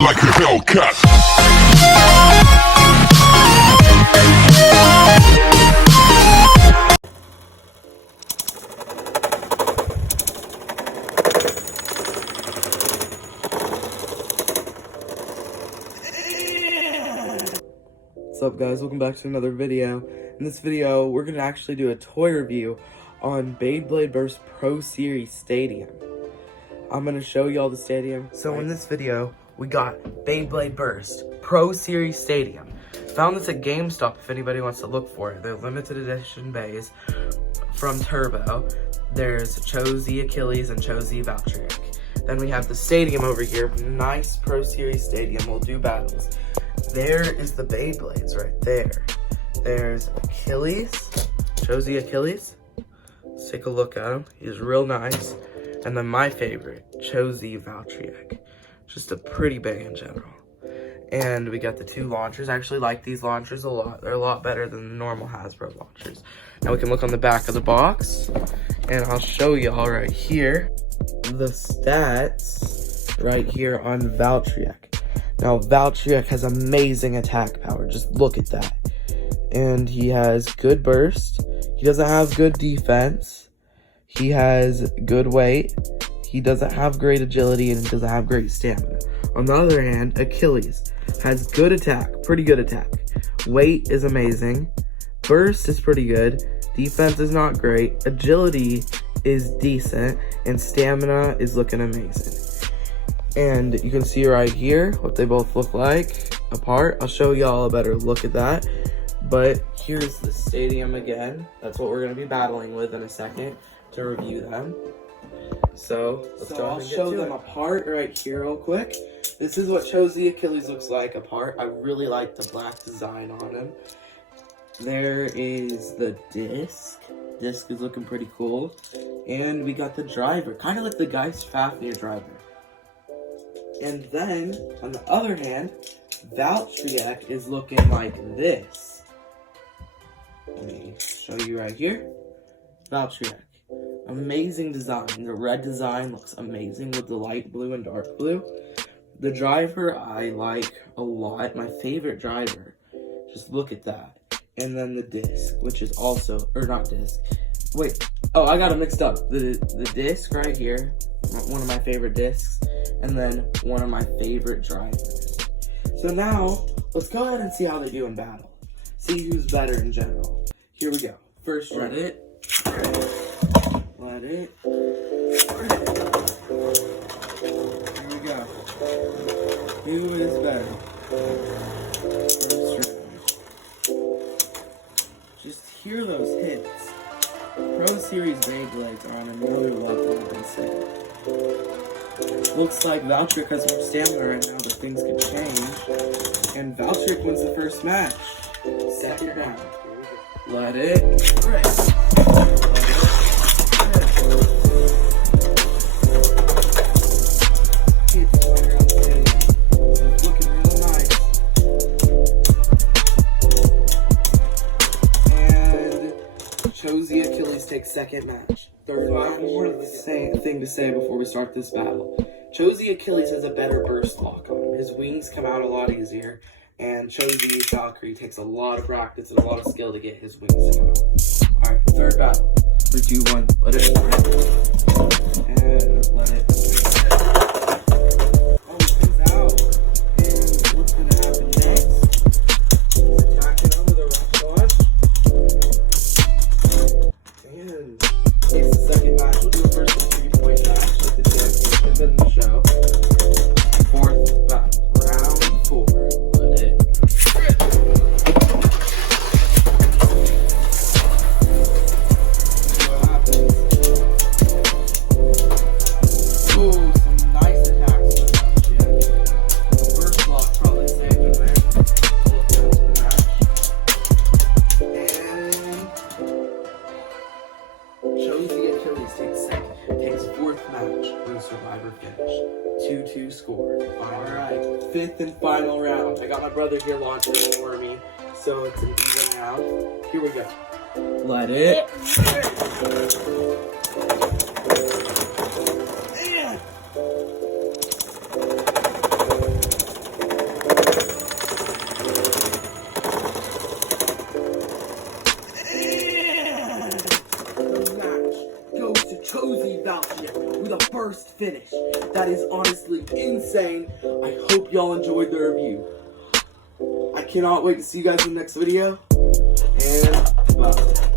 like a Hellcat. What's up guys, welcome back to another video. In this video, we're going to actually do a toy review on BeyBlade Burst Pro Series Stadium. I'm going to show you all the stadium. So in this video, we got BeyBlade Burst Pro Series Stadium. Found this at GameStop if anybody wants to look for it. They're limited edition bays from Turbo. There's Cho-z Achilles and Cho-z Valkyrie. Then we have the stadium over here, nice Pro Series stadium. We'll do battles. There is the Beyblades right there. There's Achilles, Cho-z Achilles. Let's take a look at him. He's real nice. And then my favorite, Cho-z Valkyrie. Just a pretty bay in general. And we got the two launchers. I actually like these launchers a lot. They're a lot better than the normal Hasbro launchers. Now we can look on the back of the box. And I'll show y'all right here the stats right here on Valkyrie. Now, Valkyrie has amazing attack power. Just look at that. And he has good burst. He doesn't have good defense. He has good weight. He doesn't have great agility, and he doesn't have great stamina. On the other hand, Achilles has good attack, pretty good attack. Weight is amazing. Burst is pretty good. Defense is not great. Agility is decent. And stamina is looking amazing. And you can see right here what they both look like apart. I'll show y'all a better look at that. But here's the stadium again. That's what we're going to be battling with in a second to review them. So let's go ahead and show them apart right here real quick. This is what Cho-z Achilles looks like apart. I really like the black design on him. There is the disc. Disc is looking pretty cool. And we got the driver, kind of like the Geist Fafnir driver. And then, on the other hand, Valkyrie is looking like this. Let me show you right here. Valkyrie. Amazing design. The red design looks amazing with the light blue and dark blue. The driver I like a lot. My favorite driver. Just look at that. And then the disc, which is also, or not disc. Wait. Oh, I got it mixed up. The disc right here. One of my favorite discs. And then one of my favorite drivers. So now, let's go ahead and see how they do in battle. See who's better in general. Here we go. First driver. Let it. Here we go. Who is better? First round. Just hear those hits. Pro Series Beyblades are on another level, I've been saying. Looks like Valkyrie has more stamina right now, but things could change. And Valkyrie wins the first match. Second round. Let it rip. Looking real nice. And Cho-z Achilles takes second match. Third match. More of the same thing to say before we start this battle. Cho-z Achilles has a better burst lock on him. His wings come out a lot easier. And Cho-z Valkyrie takes a lot of practice and a lot of skill to get his wings to come out. Alright, third battle. 3, 2, 1, let it rip. And let it rip. Oh, it comes out. And what's going to happen next? Attacking him with a rock watch. And it's the second match. We'll do a first 3-point match like the championship in the show. Fourth battle. Round 4. Let it rip. What happens? Ooh, some nice attacks. Yeah. First block probably saved him there. Look down to the match. And Cho-z Achilles takes fourth match in the Survivor finish. 2-2 score. Alright, fifth and final round. I got my brother here launching for me, so it's an even round. Here we go. Let it. Valkyrie with a burst finish. That is honestly insane. I hope y'all enjoyed the review. I cannot wait to see you guys in the next video. And bye.